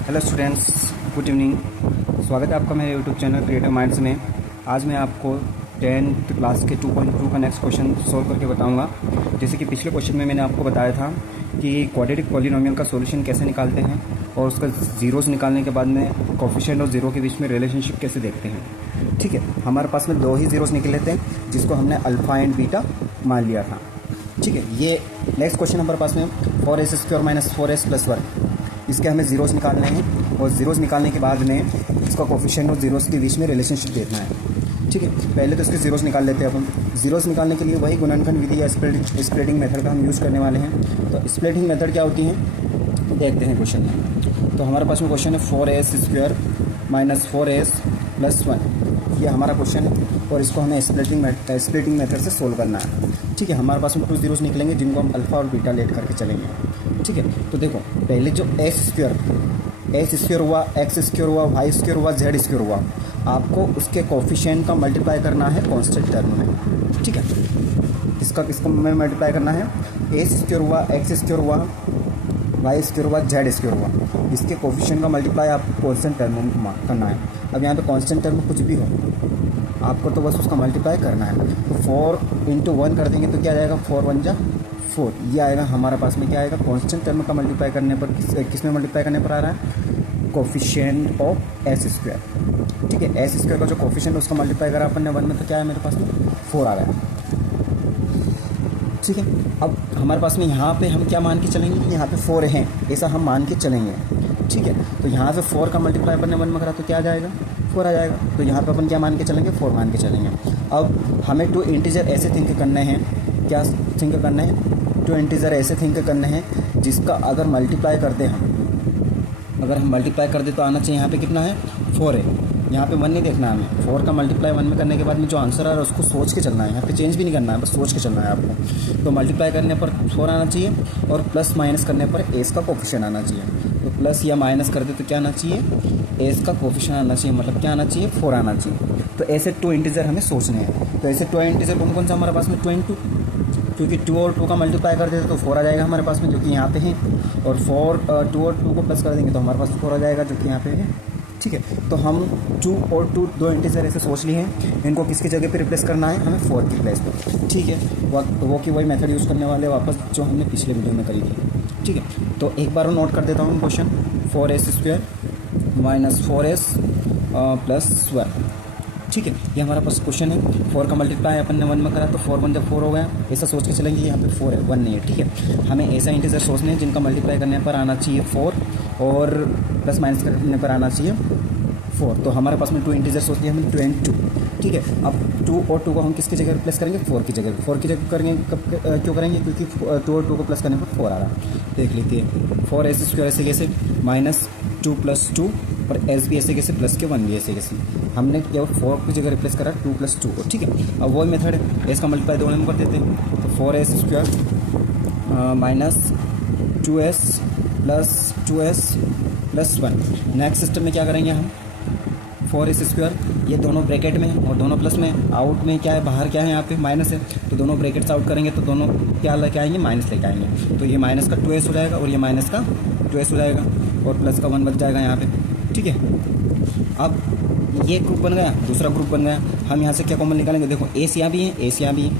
Hello students, good evening. स्वागत है आपका मेरे यूट्यूब चैनल क्रिएटिव माइंड्स में। आज मैं आपको 10th क्लास के 2.2 का नेक्स्ट क्वेश्चन सॉल्व करके बताऊंगा। जैसे कि पिछले क्वेश्चन में मैंने आपको बताया था कि क्वाड्रेटिक पॉलिनोमियल का सॉल्यूशन कैसे निकालते हैं और उसका ज़ीरोस निकालने के बाद में कोफिशिएंट और ज़ीरो के बीच में रिलेशनशिप कैसे देखते हैं। ठीक है, हमारे पास में दो ही ज़ीरोस निकले थे जिसको हमने अल्फ़ा एंड बीटा मान लिया था। ठीक है, ये नेक्स्ट क्वेश्चन हमारे पास में 4s² - 4s + 1, इसके हमें ज़ीरोस निकालने हैं और ज़ीरोस निकालने के बाद में इसका कोफिशिएंट और ज़ीरोस के बीच में रिलेशनशिप देखना है। ठीक है, पहले तो इसके ज़ीरोस निकाल लेते हैं अपन। ज़ीरोस निकालने के लिए वही गुणनखंड विधि या स्प्लिटिंग मेथड का हम यूज़ करने वाले हैं। तो स्प्लिटिंग मेथड क्या होती है देखते हैं क्वेश्चन में। तो हमारे पास में क्वेश्चन है 4s² - 4s + 1, ये हमारा क्वेश्चन है और इसको हमें स्प्लिटिंग मेथड से सोल्व करना है। ठीक है, हमारे पास में 2 ज़ीरोस निकलेंगे जिनको हम अल्फ़ा और बीटा लेट करके चलेंगे। ठीक है, तो देखो पहले जो s² हुआ, x² हुआ, y² हुआ, z² हुआ, आपको उसके कोफिशिएंट का मल्टीप्लाई करना है कांस्टेंट टर्म में। ठीक है, इसका में मल्टीप्लाई करना है। a² हुआ, x² हुआ, y² हुआ, z² हुआ, इसके कोफिशिएंट का मल्टीप्लाई आपको कांस्टेंट टर्म में करना है। अब यहाँ पे कांस्टेंट टर्म कुछ भी हो, आपको तो बस उसका मल्टीप्लाई करना है। तो 4 × 1 कर देंगे तो क्या जाएगा, 4 × 1 = 4, ये आएगा हमारे पास में। क्या आएगा, कांस्टेंट टर्म का मल्टीप्लाई करने पर किस में मल्टीप्लाई करने पर आ रहा है, कोफिशिएंट ऑफ s²। ठीक है, s² का जो कोफिशिएंट उसका मल्टीप्लाई करा अपन ने 1 में, तो क्या है मेरे पास में 4 आ रहा है। ठीक है, अब हमारे पास में यहाँ पे हम क्या मान के चलेंगे कि यहाँ पे 4 हैं, ऐसा हम मान के चलेंगे। ठीक है, तो यहाँ पे 4 का मल्टीप्लाई अपन ने 1 में करा तो क्या आ जाएगा, 4 आ जाएगा। तो यहाँ पे अपन क्या मान के चलेंगे, 4 मान के चलेंगे। अब हमें 2 इंटीजर ऐसे थिंक करने हैं, क्या थिंक करने हैं, 2 इंटीजर ऐसे थिंक करने हैं जिसका अगर मल्टीप्लाई करते हम, अगर हम मल्टीप्लाई कर दे तो आना चाहिए यहाँ पे कितना है, 4 है। यहाँ पे 1 नहीं देखना है हमें, 4 का मल्टीप्लाई 1 में करने के बाद में जो आंसर आ रहा है उसको सोच के चलना है, यहाँ पे चेंज भी नहीं करना है, बस सोच के चलना है आपको। तो मल्टीप्लाई करने पर 4 आना चाहिए और प्लस माइनस करने पर एस का कोफिशिएंट आना चाहिए। तो प्लस या माइनस कर दे तो क्या आना चाहिए, एस का कोफिशिएंट आना चाहिए, मतलब क्या आना चाहिए, 4 आना चाहिए। तो ऐसे 2 इंटीजर हमें सोचने हैं। तो ऐसे 2 इंटीजर कौन कौन सा हमारे पास में, 2 × 2, क्योंकि 2 और 2 का मल्टीप्लाई कर देते तो 4 आ जाएगा हमारे पास में, जो कि यहाँ पे है। और 2 और 2 को प्लस कर देंगे तो हमारे पास 4 आ जाएगा, जो कि यहाँ पे है। ठीक है, तो हम 2 और 2 दो इंटीजर ऐसे सोच लिए हैं, इनको किसकी जगह पे रिप्लेस करना है, हमें 4 की प्लेस पर। ठीक है, वो की वही मेथड यूज़ करने वाले वापस जो हमने पिछले वीडियो में करी थी। ठीक है, तो एक बार नोट कर देता हूँ क्वेश्चन, 4s² - 4s + 1। ठीक है, ये हमारा पास क्वेश्चन है। 4 का मल्टीप्लाई अपन ने 1 में करा तो 4 × 1 = 4 हो गया, ऐसा सोच के चलेंगे। यहाँ पे 4 है, 1 नहीं है। ठीक है, हमें ऐसा इंटीजर सोचने हैं जिनका मल्टीप्लाई करने पर आना चाहिए 4 और प्लस माइनस करने पर आना चाहिए 4। तो हमारे पास में 2 इंटीजर सोच लिए हमने, 2 × 2। ठीक है, अब 2 और 2 को हम किसकी जगह रिप्लेस करेंगे, 4 की जगह। 4 की जगह करेंगे क्यों करेंगे, क्योंकि 2 और 2 को प्लस करने पर 4 आ रहा है। देख लीजिए, 4s² ऐसे कैसे, -2 + 2, और s भी ऐसे कैसे, प्लस के 1 भी ऐसे कैसे। हमने केवल 4 की जगह रिप्लेस करा 2 + 2 को। ठीक है, अब वही मेथड है, s का मल्टीप्लाई 2 में कर देते हैं। तो 4s² - 2s + 2s + 1। Next system में क्या करेंगे हम, 4s², ये दोनों ब्रैकेट में और दोनों प्लस में, आउट में क्या है, बाहर क्या है, यहाँ पे माइनस है, तो दोनों ब्रैकेट्स आउट करेंगे तो दोनों क्या लेके आएंगे, माइनस लेके आएंगे। तो ये माइनस का 2s हो जाएगा और ये माइनस का 2s हो जाएगा और प्लस का 1 बच जाएगा यहाँ पे। ठीक है, अब ये ग्रुप बन गया, दूसरा ग्रुप बन गया। हम यहाँ से क्या कॉमन निकालेंगे, देखो एस यहाँ भी है, एस यहाँ भी है,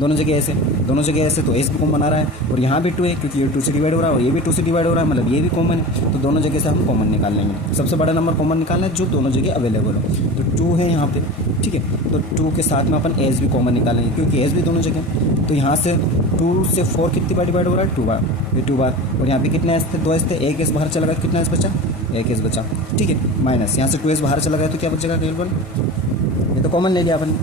दोनों जगह ऐसे, दोनों जगह ऐसे, तो एस भी कॉमन आ रहा है और यहाँ भी 2 है क्योंकि ये 2 से डिवाइड हो रहा है और ये भी 2 से डिवाइड हो रहा है, मतलब ये भी कॉमन है। तो दोनों जगह से हम कॉमन निकाल लेंगे। सबसे बड़ा नंबर कॉमन निकालना है जो दोनों जगह अवेलेबल हो। तो 2 है यहाँ पे। ठीक है, तो 2 के साथ में अपन एस भी कॉमन निकालेंगे क्योंकि एस भी दोनों जगह। तो यहाँ से 2 से 4 कितनी बार डिवाइड हो रहा है, 2 बार, ये 2 बार। और यहाँ पे कितने एस थे, 2 एस थे, एक एस बाहर चला गया, कितना एस बचा, 1 एस बचा। ठीक है, माइनस यहाँ से 2 एस बाहर चला गया तो क्या बचेगा केवल, ये तो कॉमन ले लिया अपन।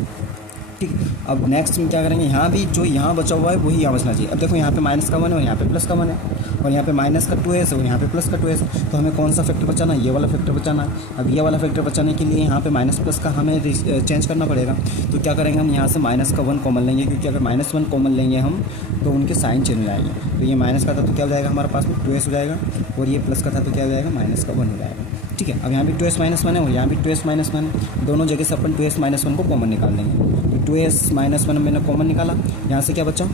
ठीक, अब नेक्स्ट में क्या करेंगे, यहाँ भी जो यहाँ बचा हुआ है वही यहाँ बचना चाहिए। अब देखो यहाँ पे माइनस का 1 है और यहाँ पे प्लस का 1 है और यहाँ पे माइनस का 2s है और यहाँ पे प्लस का 2s है। तो हमें कौन सा फैक्टर बचाना है, ये वाला फैक्टर बचाना है। अब ये वाला फैक्टर बचाने के लिए यहाँ पे माइनस प्लस का हमें चेंज करना पड़ेगा। तो क्या करेंगे, हम यहाँ से माइनस का 1 कॉमन लेंगे, क्योंकि अगर -1 कॉमन लेंगे हम तो उनके साइन चेंज हो जाएंगे। तो ये माइनस का था तो क्या हो जाएगा हमारे पास में 2s हो जाएगा और ये प्लस का था तो क्या हो जाएगा, माइनस का 1 हो जाएगा। ठीक है, अब यहाँ भी 2s - 1 है और यहाँ भी 2s - 1 है, दोनों जगह से अपन 2s - 1 को कॉमन निकाल लेंगे। तो 2s - 1 मैंने कॉमन निकाला, यहाँ से क्या बचा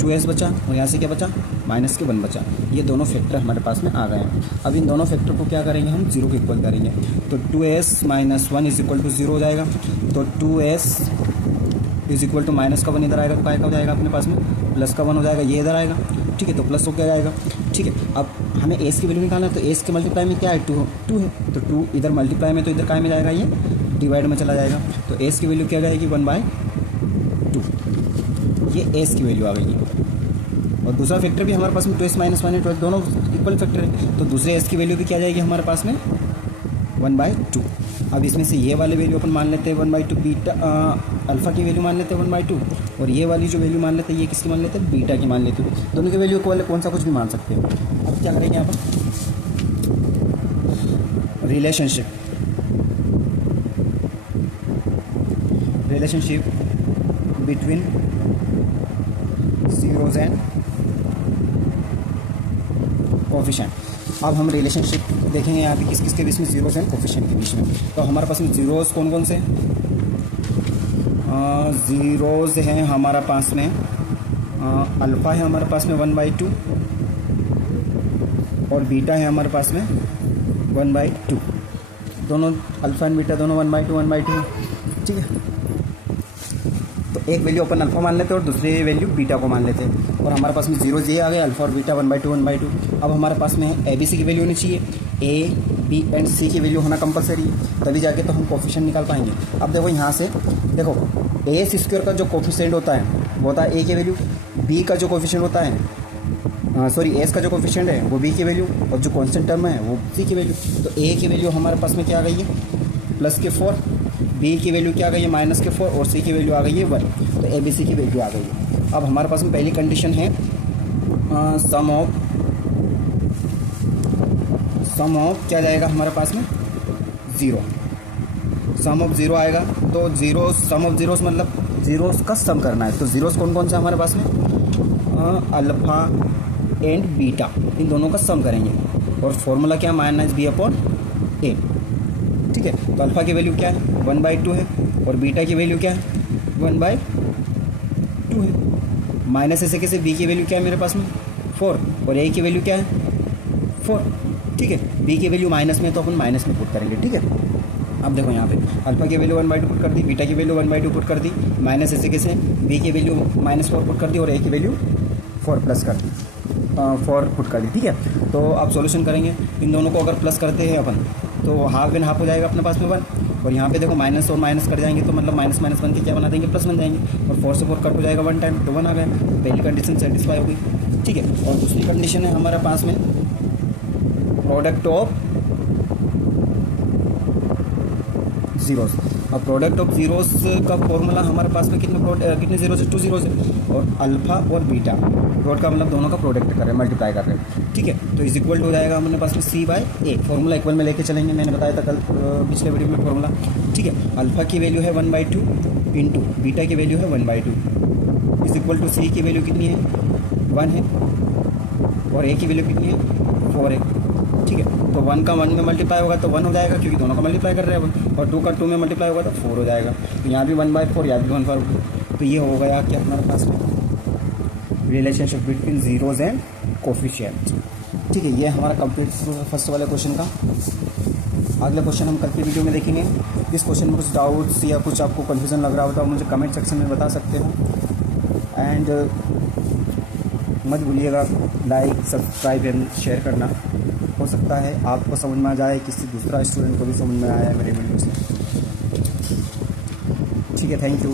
2s बचा और यहाँ से क्या बचा माइनस के 1 बचा। ये दोनों फैक्टर हमारे पास में आ गए हैं। अब इन दोनों फैक्टर को क्या करेंगे हम 0 के इक्वल करेंगे। तो 2s minus 1 is equal to 0 हो जाएगा। तो 2s is equal to minus का 1 इधर आएगा तो क्या हो जाएगा अपने पास में प्लस का 1 हो जाएगा, ये इधर आएगा। ठीक है, तो प्लस हो क्या जाएगा। ठीक है, अब हमें एस की वैल्यू निकालना है। तो एस के मल्टीप्लाई में क्या है 2 है। तो 2 इधर मल्टीप्लाई में तो इधर काय में जाएगा, ये डिवाइड में चला जाएगा। तो एस की वैल्यू क्या जाएगी 1/2। ये एस की वैल्यू आ गई है। और दूसरा फैक्टर भी हमारे पास में 2s माइनस 1 है, 2s दोनों इक्वल फैक्टर है। तो दूसरे एस की वैल्यू भी क्या जाएगी हमारे पास में 1/2। अब इसमें से ये वाले वैल्यू अपन मान लेते हैं 1/2 बीटा अल्फ़ा की वैल्यू मान लेते हैं 1/2, और ये वाली जो वैल्यू मान लेते हैं ये किसकी मान लेते हैं बीटा की मान लेते हैं। दोनों की वैल्यू इक्वल है, कौन सा कुछ भी मान सकते हो। अब क्या करेंगे यहाँ पर relationship between zeros and coefficient. अब हम रिलेशनशिप देखेंगे यहाँ पे किस किस के बीच में जीरोज एंड कोफिशिएंट के बीच में। तो हमारे पास में जीरोज कौन कौन से जीरोज हैं हमारा पास में अल्फ़ा है हमारे पास में 1/2 और बीटा है हमारे पास में 1/2। दोनों अल्फ़ा एंड बीटा दोनों 1/2 ठीक है। तो एक वैल्यू अपन अल्फ़ा मान लेते हैं और दूसरी वैल्यू बीटा को मान लेते हैं। और हमारे पास में जीरोज ये आ गए अल्फ़ा और बीटा 1/2। अब हमारे पास में ए बी सी की वैल्यू होनी चाहिए, ए बी एंड सी की वैल्यू होना कंपलसरी है, तभी जाके तो हम कोफिशिएंट निकाल पाएंगे। अब देखो यहाँ से देखो ए स्क्वायर का जो कोफिशिएंट होता है वो होता है ए की वैल्यू, बी का जो कोफिशिएंट होता है एस का जो कोफिशिएंट है वो बी की वैल्यू, और जो कांस्टेंट टर्म है वो सी की वैल्यू। तो ए की वैल्यू हमारे पास में क्या आ गई है +4, बी की वैल्यू क्या आ गई है -4 और सी की वैल्यू आ गई है 1। तो ए बी सी की वैल्यू आ गई है। अब हमारे पास में पहली कंडीशन है सम ऑफ क्या जाएगा हमारे पास में 0। सम ऑफ 0 आएगा तो जीरो सम ऑफ जीरोस मतलब जीरोस का सम करना है। तो जीरोस कौन कौन से हमारे पास में अल्फ़ा एंड बीटा, इन दोनों का सम करेंगे। और फॉर्मूला क्या -b/a। ठीक है, तो अल्फ़ा की वैल्यू क्या है 1/2 है और बीटा की वैल्यू क्या है 1/2 है। माइनस ऐसे कैसे बी की वैल्यू क्या है मेरे पास में 4 और ए की वैल्यू क्या है 4। ठीक है, बी की वैल्यू माइनस में तो अपन माइनस में पुट करेंगे। ठीक है, अब देखो यहाँ पे अल्फ़ा की वैल्यू 1/2 पुट कर दी, बीटा की वैल्यू 1/2 पुट कर दी, माइनस ऐसे कैसे बी की वैल्यू -4 पुट कर दी और ए की वैल्यू 4 प्लस कर दी 4 पुट कर दी। ठीक है, तो आप सॉल्यूशन करेंगे, इन दोनों को अगर प्लस करते हैं अपन तो हाफ एंड हाफ हो जाएगा अपने पास में 1। और यहाँ पे देखो माइनस और माइनस कर जाएंगे तो मतलब माइनस बन के क्या बना देंगे प्लस बन जाएंगे, और 4 से 4 कट हो जाएगा 1 टाइम तो 1 आ गया। पहली कंडीशन सेटिस्फाई हो गई। ठीक है, और दूसरी कंडीशन है हमारे पास में प्रोडक्ट ऑफ जीरोस। अब प्रोडक्ट ऑफ जीरोस का फॉर्मूला हमारे पास में कितने जीरोस है 2 जीरोस है, और अल्फ़ा और बीटा डॉट का मतलब दोनों का प्रोडक्ट कर रहे हैं मल्टीप्लाई कर रहे हैं। ठीक है, तो इज इक्वल हो जाएगा हमारे पास में c/a। फॉर्मूला इक्वल में लेके चलेंगे, मैंने बताया था कल पिछले वीडियो में फॉर्मूला। ठीक है, अल्फ़ा की वैल्यू है 1/2 इंटू बीटा की वैल्यू है 1/2 इज इक्वल टू सी की वैल्यू कितनी है 1 है और ए की वैल्यू कितनी है 4 है। ठीक है, तो 1 का 1 में मल्टीप्लाई होगा तो 1 हो जाएगा क्योंकि दोनों का मल्टीप्लाई कर रहे हैं 1, और 2 का 2 में मल्टीप्लाई होगा तो 4 हो जाएगा। तो यहाँ भी 1/4 यहाँ भी 1/4। तो ये हो गया क्या हमारे पास में relationship between zeros and coefficient. ठीक है, ये हमारा कंप्लीट फर्स्ट वाले क्वेश्चन का। अगला क्वेश्चन हम कल की वीडियो में देखेंगे। इस क्वेश्चन में कुछ डाउट्स या कुछ आपको कन्फ्यूजन लग रहा हो तो आप मुझे कमेंट सेक्शन में बता सकते हो। एंड मत भूलिएगा लाइक सब्सक्राइब एंड शेयर करना। हो सकता है आपको समझ में आ जाए, किसी दूसरा स्टूडेंट को भी समझ में आया है मेरे वीडियो से। ठीक है, थैंक यू।